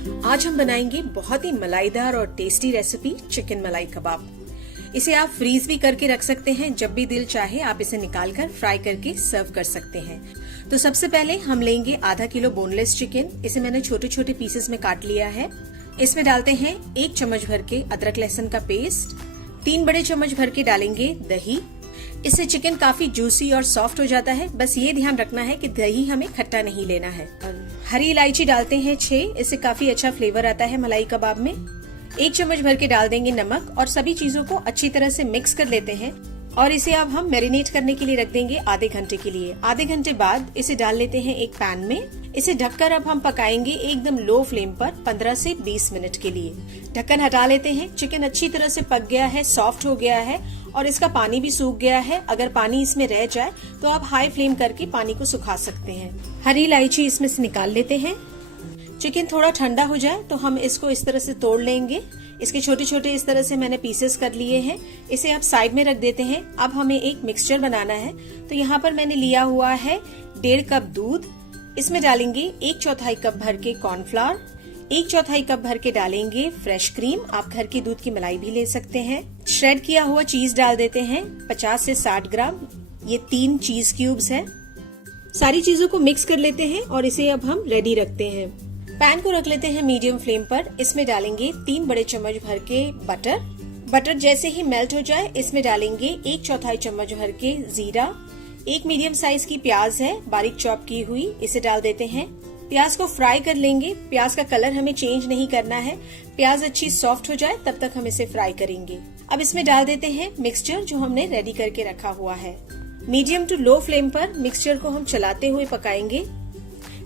आज हम बनाएंगे बहुत ही मलाईदार और टेस्टी रेसिपी चिकन मलाई कबाब। इसे आप फ्रीज भी करके रख सकते हैं, जब भी दिल चाहे आप इसे निकाल कर फ्राई करके सर्व कर सकते हैं। तो सबसे पहले हम लेंगे आधा किलो बोनलेस चिकन। इसे मैंने छोटे छोटे पीसेस में काट लिया है। इसमें डालते हैं 1 चम्मच भर के अदरक लहसुन का पेस्ट, 3 बड़े चम्मच भर के डालेंगे दही। इससे चिकन काफी जूसी और सॉफ्ट हो जाता है। बस ये ध्यान रखना है कि दही हमें खट्टा नहीं लेना है। हरी इलायची डालते हैं 6, इससे काफी अच्छा फ्लेवर आता है मलाई कबाब में। 1 चम्मच भर के डाल देंगे नमक और सभी चीजों को अच्छी तरह से मिक्स कर लेते हैं। और इसे अब हम मैरिनेट करने के लिए रख देंगे आधे घंटे के लिए। आधे घंटे बाद इसे डाल लेते हैं एक पैन में। इसे ढककर अब हम पकाएंगे एकदम लो फ्लेम पर 15 से 20 मिनट के लिए। ढक्कन हटा लेते हैं। चिकन अच्छी तरह से पक गया है, सॉफ्ट हो गया है और इसका पानी भी सूख गया है। अगर पानी इसमें रह जाए तो आप हाई फ्लेम करके पानी को सुखा सकते हैं। हरी इलायची इसमें से निकाल लेते हैं। चिकन थोड़ा ठंडा हो जाए तो हम इसको इस तरह से तोड़ लेंगे। इसके छोटे छोटे इस तरह से मैंने पीसेस कर लिए हैं। इसे आप साइड में रख देते हैं। अब हमें एक मिक्सचर बनाना है। तो यहाँ पर मैंने लिया हुआ है 1.5 कप दूध। इसमें डालेंगे 1/4 कप भर के कॉर्नफ्लावर, 1/4 कप भर के डालेंगे फ्रेश क्रीम। आप घर की दूध की मलाई भी ले सकते हैं। श्रेड किया हुआ चीज डाल देते हैं 50 से 60 ग्राम। ये 3 चीज क्यूब्स है। सारी चीजों को मिक्स कर लेते हैं और इसे अब हम रेडी रखते हैं। पैन को रख लेते हैं मीडियम फ्लेम पर। इसमें डालेंगे 3 बड़े चम्मच भर के बटर। बटर जैसे ही मेल्ट हो जाए इसमें डालेंगे 1/4 चम्मच भर के जीरा। एक मीडियम साइज की प्याज है बारीक चॉप की हुई, इसे डाल देते हैं। प्याज को फ्राई कर लेंगे। प्याज का कलर हमें चेंज नहीं करना है। प्याज अच्छी सॉफ्ट हो जाए तब तक हम इसे फ्राई करेंगे। अब इसमें डाल देते हैं मिक्सचर जो हमने रेडी करके रखा हुआ है। मीडियम टू लो फ्लेम पर मिक्सचर को हम चलाते हुए पकाएंगे।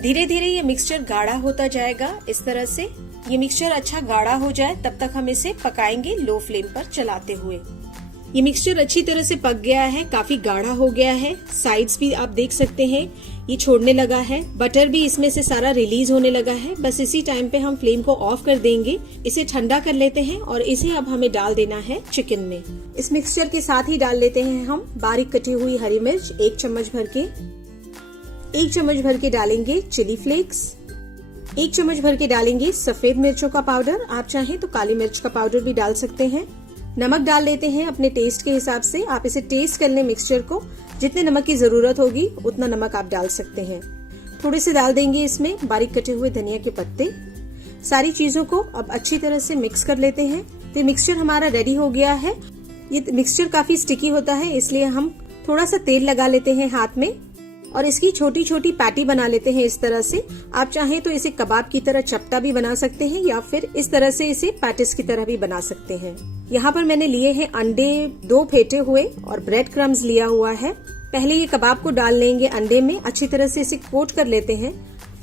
धीरे धीरे ये मिक्सचर गाढ़ा होता जाएगा। इस तरह से ये मिक्सचर अच्छा गाढ़ा हो जाए तब तक हम इसे पकाएंगे लो फ्लेम पर चलाते हुए। ये मिक्सचर अच्छी तरह से पक गया है, काफी गाढ़ा हो गया है। साइड्स भी आप देख सकते हैं ये छोड़ने लगा है। बटर भी इसमें से सारा रिलीज होने लगा है। बस इसी टाइम पे हम फ्लेम को ऑफ कर देंगे। इसे ठंडा कर लेते हैं और इसे अब हमें डाल देना है चिकन में। इस मिक्सचर के साथ ही डाल लेते हैं हम बारीक कटी हुई हरी मिर्च 1 चम्मच भर के। 1 चम्मच भर के डालेंगे चिली फ्लेक्स। 1 चम्मच भर के डालेंगे सफेद मिर्चों का पाउडर। आप चाहें तो काली मिर्च का पाउडर भी डाल सकते हैं। नमक डाल लेते हैं अपने टेस्ट के हिसाब से। आप इसे टेस्ट कर लें मिक्सचर को। जितने नमक की जरूरत होगी उतना नमक आप डाल सकते हैं। थोड़े से डाल देंगे इसमें बारीक कटे हुए धनिया के पत्ते। सारी चीजों को अब अच्छी तरह से मिक्स कर लेते हैं। तो मिक्सचर हमारा रेडी हो गया है। ये मिक्सचर काफी स्टिकी होता है, इसलिए हम थोड़ा सा तेल लगा लेते हैं हाथ में और इसकी छोटी छोटी पैटी बना लेते हैं इस तरह से। आप चाहें तो इसे कबाब की तरह चपटा भी बना सकते हैं या फिर इस तरह से इसे पैटिस की तरह भी बना सकते हैं। यहाँ पर मैंने लिए हैं अंडे 2 फेंटे हुए और ब्रेड क्रम्स लिया हुआ है। पहले ये कबाब को डाल लेंगे अंडे में, अच्छी तरह से इसे कोट कर लेते हैं।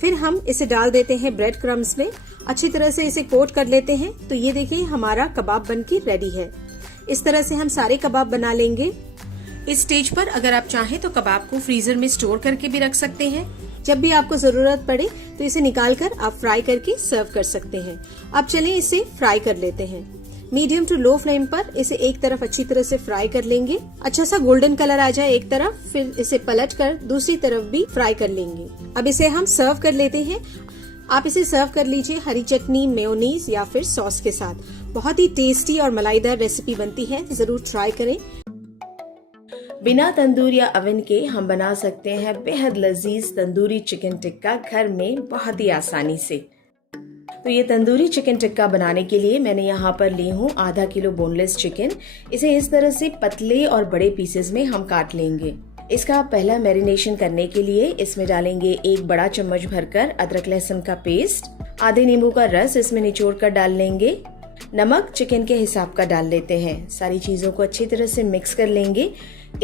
फिर हम इसे डाल देते हैं ब्रेड क्रम्स में, अच्छी तरह से इसे कोट कर लेते हैं। तो ये देखिए हमारा कबाब बनके रेडी है। इस तरह से हम सारे कबाब बना लेंगे। इस स्टेज पर अगर आप चाहें तो कबाब को फ्रीजर में स्टोर करके भी रख सकते हैं। जब भी आपको जरूरत पड़े तो इसे निकाल कर आप फ्राई करके सर्व कर सकते हैं। अब चलिए इसे फ्राई कर लेते हैं। मीडियम टू लो फ्लेम पर इसे एक तरफ अच्छी तरह से फ्राई कर लेंगे। अच्छा सा गोल्डन कलर आ जाए एक तरफ, फिर इसे पलट कर दूसरी तरफ भी फ्राई कर लेंगे। अब इसे हम सर्व कर लेते हैं। आप इसे सर्व कर लीजिए हरी चटनी, मेयोनीज या फिर सॉस के साथ। बहुत ही टेस्टी और मलाईदार रेसिपी बनती है, जरूर ट्राई करें। बिना तंदूर या अवन के हम बना सकते हैं बेहद लजीज तंदूरी चिकन टिक्का घर में बहुत ही आसानी से। तो ये तंदूरी चिकन टिक्का बनाने के लिए मैंने यहाँ पर ली हूँ आधा किलो बोनलेस चिकन। इसे इस तरह से पतले और बड़े पीसेस में हम काट लेंगे। इसका पहला मैरिनेशन करने के लिए इसमें डालेंगे 1 बड़ा चम्मच भरकर अदरक लहसुन का पेस्ट, आधे नींबू का रस इसमें निचोड़ कर डाल लेंगे। नमक चिकन के हिसाब का डाल लेते हैं। सारी चीजों को अच्छी तरह से मिक्स कर लेंगे।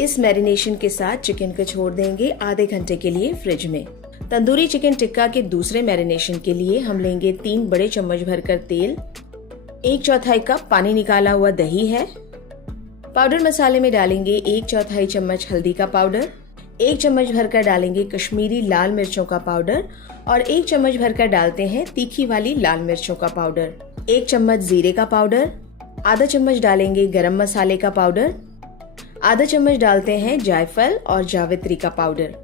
इस मैरिनेशन के साथ चिकन को छोड़ देंगे आधे घंटे के लिए फ्रिज में। तंदूरी चिकन टिक्का के दूसरे मैरिनेशन के लिए हम लेंगे 3 बड़े चम्मच भरकर तेल, 1/4 कप पानी निकाला हुआ दही है। पाउडर मसाले में डालेंगे 1/4 चम्मच हल्दी का पाउडर, 1 चम्मच भरकर डालेंगे कश्मीरी लाल मिर्चों का पाउडर और 1 चम्मच भरकर डालते हैं तीखी वाली लाल मिर्चों का पाउडर, 1 चम्मच जीरे का पाउडर, आधा चम्मच डालेंगे गरम मसाले का पाउडर, आधा चम्मच डालते हैं जायफल और जावित्री का पाउडर,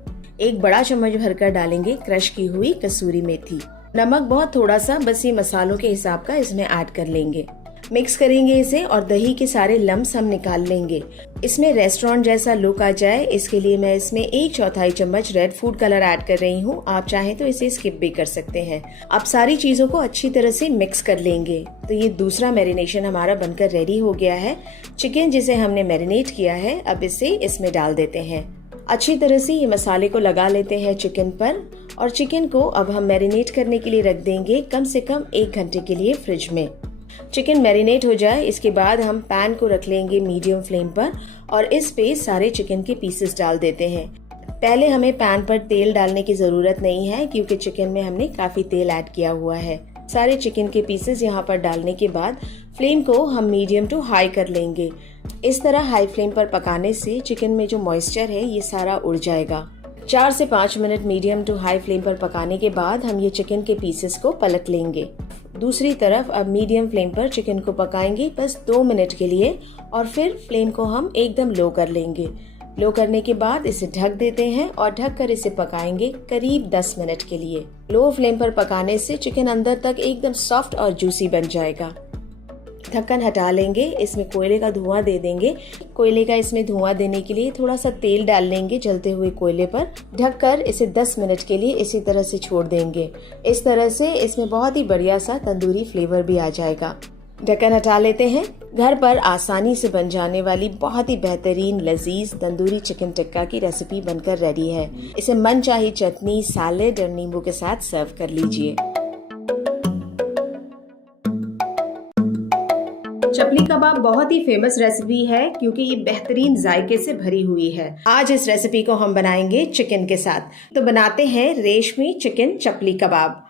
1 बड़ा चम्मच भरकर डालेंगे क्रश की हुई कसूरी मेथी। नमक बहुत थोड़ा सा, बस ये मसालों के हिसाब का इसमें ऐड कर लेंगे। मिक्स करेंगे इसे और दही के सारे लम्स हम निकाल लेंगे। इसमें रेस्टोरेंट जैसा लुक आ जाए, इसके लिए मैं इसमें 1/4 चम्मच रेड फूड कलर ऐड कर रही हूँ। आप चाहें तो इसे स्किप भी कर सकते हैं। अब सारी चीजों को अच्छी तरह से मिक्स कर लेंगे। तो ये दूसरा मैरिनेशन हमारा बनकर रेडी हो गया है। चिकन जिसे हमने मैरिनेट किया है, अब इसे इसमें डाल देते हैं। अच्छी तरह से ये मसाले को लगा लेते हैं चिकन पर, और चिकन को अब हम मैरिनेट करने के लिए रख देंगे कम से कम 1 घंटे के लिए फ्रिज में। चिकन मैरिनेट हो जाए, इसके बाद हम पैन को रख लेंगे मीडियम फ्लेम पर और इस पे सारे चिकन के पीसेस डाल देते हैं। पहले हमें पैन पर तेल डालने की जरूरत नहीं है, क्योंकि चिकन में हमने काफी तेल ऐड किया हुआ है। सारे चिकन के पीसेस यहाँ पर डालने के बाद फ्लेम को हम मीडियम टू हाई कर लेंगे। इस तरह हाई फ्लेम पर पकाने से चिकन में जो मॉइस्चर है ये सारा उड़ जाएगा। 4 से 5 minute medium to high flame पर पकाने के बाद हम ये चिकन के पीसेस को पलट लेंगे। दूसरी तरफ अब मीडियम फ्लेम पर चिकन को पकाएंगे बस 2 मिनट के लिए, और फिर फ्लेम को हम एकदम लो कर लेंगे। लो करने के बाद इसे ढक देते हैं और ढककर इसे पकाएंगे करीब 10 मिनट के लिए। लो फ्लेम पर पकाने से चिकन अंदर तक एकदम सॉफ्ट और जूसी बन जाएगा। ढक्कन हटा लेंगे, इसमें कोयले का धुआं दे देंगे। कोयले का इसमें धुआं देने के लिए थोड़ा सा तेल डाल लेंगे जलते हुए कोयले पर। ढककर इसे 10 मिनट के लिए इसी तरह से छोड़ देंगे। इस तरह से इसमें बहुत ही बढ़िया सा तंदूरी फ्लेवर भी आ जाएगा। ढक्कन हटा लेते हैं। घर पर आसानी से बन जाने वाली बहुत ही बेहतरीन लजीज तंदूरी चिकन टिक्का की रेसिपी बनकर रेडी है। इसे मनचाही चटनी, सैलेड और नींबू के साथ सर्व कर लीजिए। चपली कबाब बहुत ही फेमस रेसिपी है, क्योंकि ये बेहतरीन जायके से भरी हुई है। आज इस रेसिपी को हम बनाएंगे चिकन के साथ। तो बनाते हैं रेशमी चिकन चपली कबाब।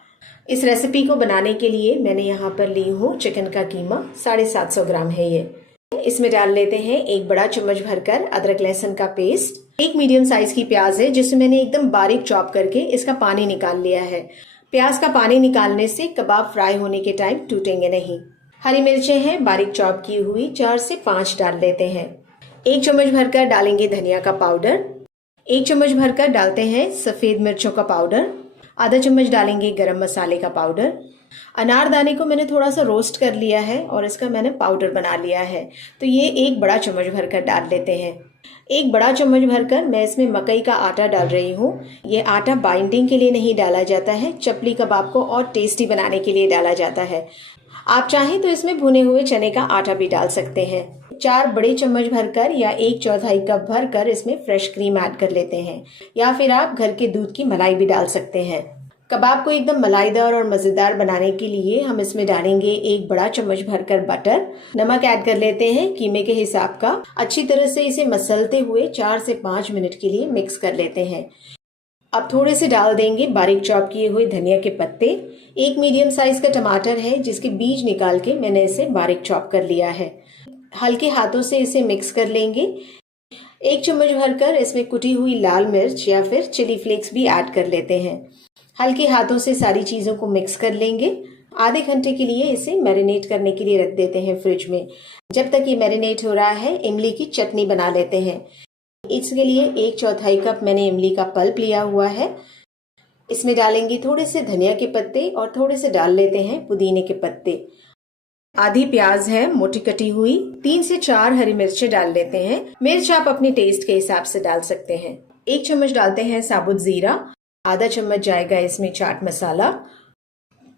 इस रेसिपी को बनाने के लिए मैंने यहाँ पर ली हूँ चिकन का कीमा, 750 ग्राम है ये। इसमें डाल लेते हैं 1 बड़ा चम्मच भरकर अदरक लहसुन का पेस्ट। 1 मीडियम साइज की प्याज है, जिसे मैंने एकदम बारीक चॉप करके इसका पानी निकाल लिया है। प्याज का पानी निकालने से कबाब फ्राई होने के टाइम टूटेंगे नहीं। हरी मिर्चें हैं बारीक चॉप की हुई, 4 से 5 डाल लेते हैं। 1 चम्मच भरकर डालेंगे धनिया का पाउडर। 1 चम्मच भरकर डालते हैं सफेद मिर्चों का पाउडर। आधा चम्मच डालेंगे गरम मसाले का पाउडर। अनारदाने को मैंने थोड़ा सा रोस्ट कर लिया है और इसका मैंने पाउडर बना लिया है। तो ये 1 बड़ा चम्मच भरकर डाल लेते हैं। 1 बड़ा चम्मच भरकर मैं इसमें मकई का आटा डाल रही हूँ। ये आटा बाइंडिंग के लिए नहीं डाला जाता है, चपली कबाब को और टेस्टी बनाने के लिए डाला जाता है। आप चाहें तो इसमें भुने हुए चने का आटा भी डाल सकते हैं। 4 बड़े चम्मच भरकर या 1/4 कप भरकर इसमें फ्रेश क्रीम ऐड कर लेते हैं, या फिर आप घर के दूध की मलाई भी डाल सकते हैं। कबाब को एकदम मलाईदार और मजेदार बनाने के लिए हम इसमें डालेंगे 1 बड़ा चम्मच भरकर बटर। नमक ऐड कर लेते हैं कीमे के हिसाब का। अच्छी तरह से इसे मसलते हुए 4 से 5 मिनट के लिए मिक्स कर लेते हैं। अब थोड़े से डाल देंगे बारीक चॉप किए हुए धनिया के पत्ते। 1 मीडियम साइज का टमाटर है, जिसके बीज निकाल के मैंने इसे बारीक चॉप कर लिया है। हल्के हाथों से इसे मिक्स कर लेंगे। 1 चम्मच भरकर इसमें कुटी हुई लाल मिर्च या फिर चिली फ्लेक्स भी ऐड कर लेते हैं। हल्के हाथों से सारी चीजों को मिक्स कर लेंगे। आधे घंटे के लिए इसे मैरिनेट करने के लिए रख देते हैं फ्रिज में। जब तक ये मैरिनेट हो रहा है, इमली की चटनी बना लेते हैं। इसके लिए 1/4 कप मैंने इमली का पल्प लिया हुआ है। इसमें डालेंगे थोड़े से धनिया के पत्ते और थोड़े से डाल लेते हैं पुदीने के पत्ते। आधी प्याज है मोटी कटी हुई। 3 से 4 हरी मिर्चें डाल लेते हैं। मिर्च आप अपने टेस्ट के हिसाब से डाल सकते हैं। 1 चम्मच डालते हैं साबुत जीरा। आधा चम्मच जाएगा इसमें चाट मसाला।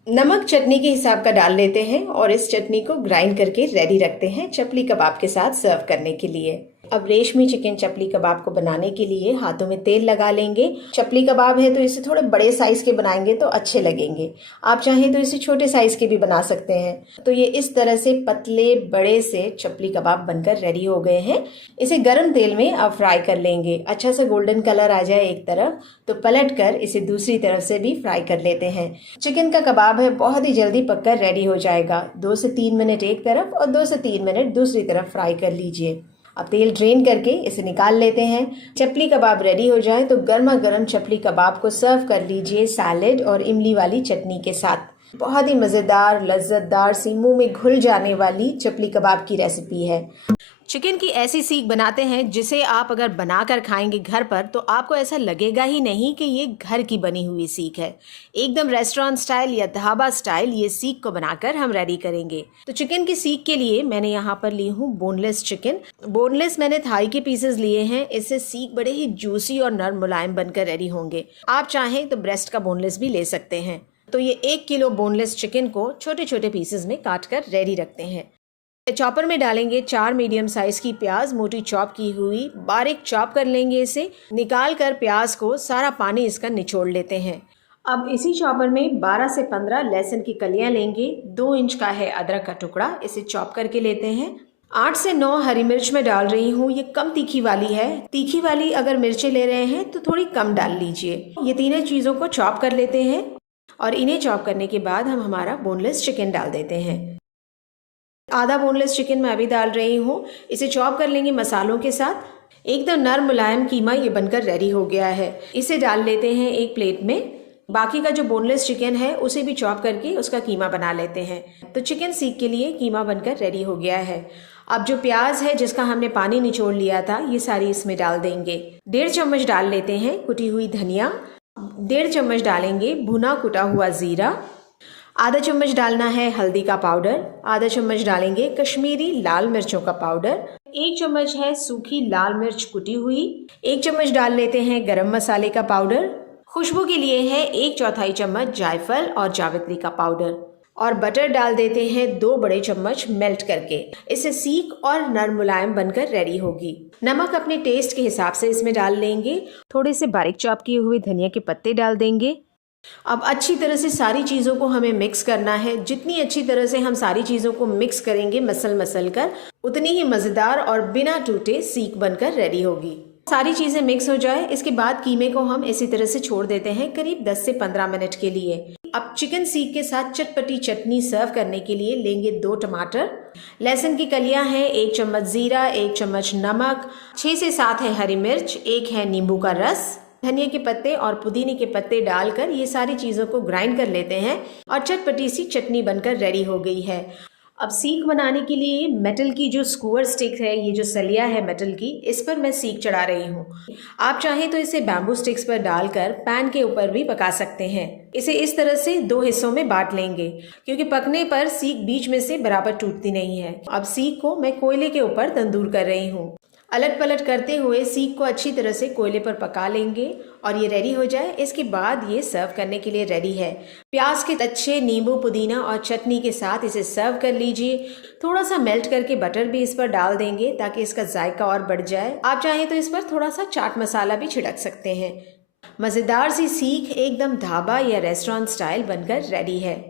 नमक चटनी के हिसाब का डाल लेते हैं और इस चटनी को ग्राइंड करके रेडी रखते हैं चपली कबाब के साथ सर्व करने के लिए। अब रेशमी चिकन चपली कबाब को बनाने के लिए हाथों में तेल लगा लेंगे। चपली कबाब है तो इसे थोड़े बड़े साइज के बनाएंगे तो अच्छे लगेंगे। आप चाहें तो इसे छोटे साइज के भी बना सकते हैं। तो ये इस तरह से पतले बड़े से चपली कबाब बनकर रेडी हो गए हैं। इसे गर्म तेल में अब फ्राई कर लेंगे। अच्छा सा गोल्डन कलर आ जाए एक तरफ तो पलट कर इसे दूसरी तरफ से भी फ्राई कर लेते हैं। चिकन का कबाब है बहुत ही जल्दी पककर रेडी हो जाएगा। 2 से 3 मिनट एक तरफ और 2 से 3 मिनट दूसरी तरफ फ्राई कर लीजिए। अब तेल ड्रेन करके इसे निकाल लेते हैं। चपली कबाब रेडी हो जाए तो गर्मा गर्म चपली कबाब को सर्व कर लीजिए सैलेड और इमली वाली चटनी के साथ। बहुत ही मज़ेदार, लज्जतदार सी मुंह में घुल जाने वाली चपली कबाब की रेसिपी है। चिकन की ऐसी सीख बनाते हैं जिसे आप अगर बनाकर खाएंगे घर पर तो आपको ऐसा लगेगा ही नहीं कि ये घर की बनी हुई सीख है। एकदम रेस्टोरेंट स्टाइल या ढाबा स्टाइल ये सीख को बनाकर हम रेडी करेंगे। तो चिकन की सीख के लिए मैंने यहाँ पर ली हूँ बोनलेस चिकन। बोनलेस मैंने थाई के पीसेस लिए हैं। इससे सीख बड़े ही जूसी और नरम मुलायम बनकर रेडी होंगे। आप चाहें तो ब्रेस्ट का बोनलेस भी ले सकते हैं। तो ये 1 किलो बोनलेस चिकन को छोटे छोटे पीसेस में काट कर रेडी रखते हैं। चॉपर में डालेंगे 4 मीडियम साइज की प्याज मोटी चॉप की हुई, बारीक चॉप कर लेंगे। इसे निकाल कर प्याज को सारा पानी इसका निचोड़ लेते हैं। अब इसी चॉपर में 12 से 15 लहसुन की कलियां लेंगे। 2 इंच का है अदरक का टुकड़ा, इसे चॉप करके लेते हैं। 8 से 9 हरी मिर्च में डाल रही हूँ। ये कम तीखी वाली है। तीखी वाली अगर मिर्चें ले रहे हैं तो थोड़ी कम डाल लीजिए। ये तीनों चीज़ों को चॉप कर लेते हैं और इन्हें चॉप करने के बाद हम हमारा बोनलेस चिकन डाल देते हैं। आधा बोनलेस चिकन मैं अभी डाल रही हूँ। इसे चॉप कर लेंगे मसालों के साथ। एकदम नरम मुलायम कीमा ये बनकर रेडी हो गया है। इसे डाल लेते हैं एक प्लेट में। बाकी का जो बोनलेस चिकन है उसे भी चॉप करके उसका कीमा बना लेते हैं। तो चिकन सीख के लिए कीमा बनकर रेडी हो गया है। अब जो प्याज है जिसका हमने पानी निचोड़ लिया था ये सारी इसमें डाल देंगे। 1.5 चम्मच डाल लेते हैं कुटी हुई धनिया। 1.5 चम्मच डालेंगे भुना कुटा हुआ जीरा। आधा चम्मच डालना है हल्दी का पाउडर। आधा चम्मच डालेंगे कश्मीरी लाल मिर्चों का पाउडर। 1 चम्मच है सूखी लाल मिर्च कुटी हुई। 1 चम्मच डाल लेते हैं गरम मसाले का पाउडर। खुशबू के लिए है 1/4 चम्मच जायफल और जावित्री का पाउडर। और बटर डाल देते हैं 2 बड़े चम्मच मेल्ट करके। इससे सीख और नरम मुलायम बनकर रेडी होगी। नमक अपने टेस्ट के हिसाब से इसमें डाल लेंगे। थोड़े से बारीक चॉप किए हुए धनिया के पत्ते डाल देंगे। अब अच्छी तरह से सारी चीज़ों को हमें मिक्स करना है। जितनी अच्छी तरह से हम सारी चीज़ों को मिक्स करेंगे मसल कर, उतनी ही मज़ेदार और बिना टूटे सीख बनकर रेडी होगी। सारी चीज़ें मिक्स हो जाए इसके बाद कीमे को हम इसी तरह से छोड़ देते हैं करीब 10 से 15 मिनट के लिए। अब चिकन सीख के साथ चटपटी चटनी सर्व करने के लिए लेंगे 2 टमाटर, लहसुन की कलियां हैं, 1 चम्मच जीरा, 1 चम्मच नमक, 6 से 7 है हरी मिर्च, 1 है नींबू का रस, धनिया के पत्ते और पुदीने के पत्ते डालकर ये सारी चीज़ों को ग्राइंड कर लेते हैं और चटपटी सी चटनी बनकर रेडी हो गई है। अब सीख बनाने के लिए मेटल की जो स्क्वायर स्टिक है, ये जो सलिया है मेटल की, इस पर मैं सीख चढ़ा रही हूँ। आप चाहें तो इसे बैम्बू स्टिक्स पर डालकर पैन के ऊपर भी पका सकते हैं। इसे इस तरह से 2 हिस्सों में बांट लेंगे क्योंकि पकने पर सीख बीच में से बराबर टूटती नहीं है। अब सीख को मैं कोयले के ऊपर तंदूर कर रही हूँ। अलट पलट करते हुए सीख को अच्छी तरह से कोयले पर पका लेंगे और ये रेडी हो जाए इसके बाद ये सर्व करने के लिए रेडी है। प्याज के अच्छे नींबू पुदीना और चटनी के साथ इसे सर्व कर लीजिए। थोड़ा सा मेल्ट करके बटर भी इस पर डाल देंगे ताकि इसका जायका और बढ़ जाए। आप चाहें तो इस पर थोड़ा सा चाट मसाला भी छिड़क सकते हैं। मज़ेदार सी सीख एकदम ढाबा या रेस्टोरेंट स्टाइल बनकर रेडी है।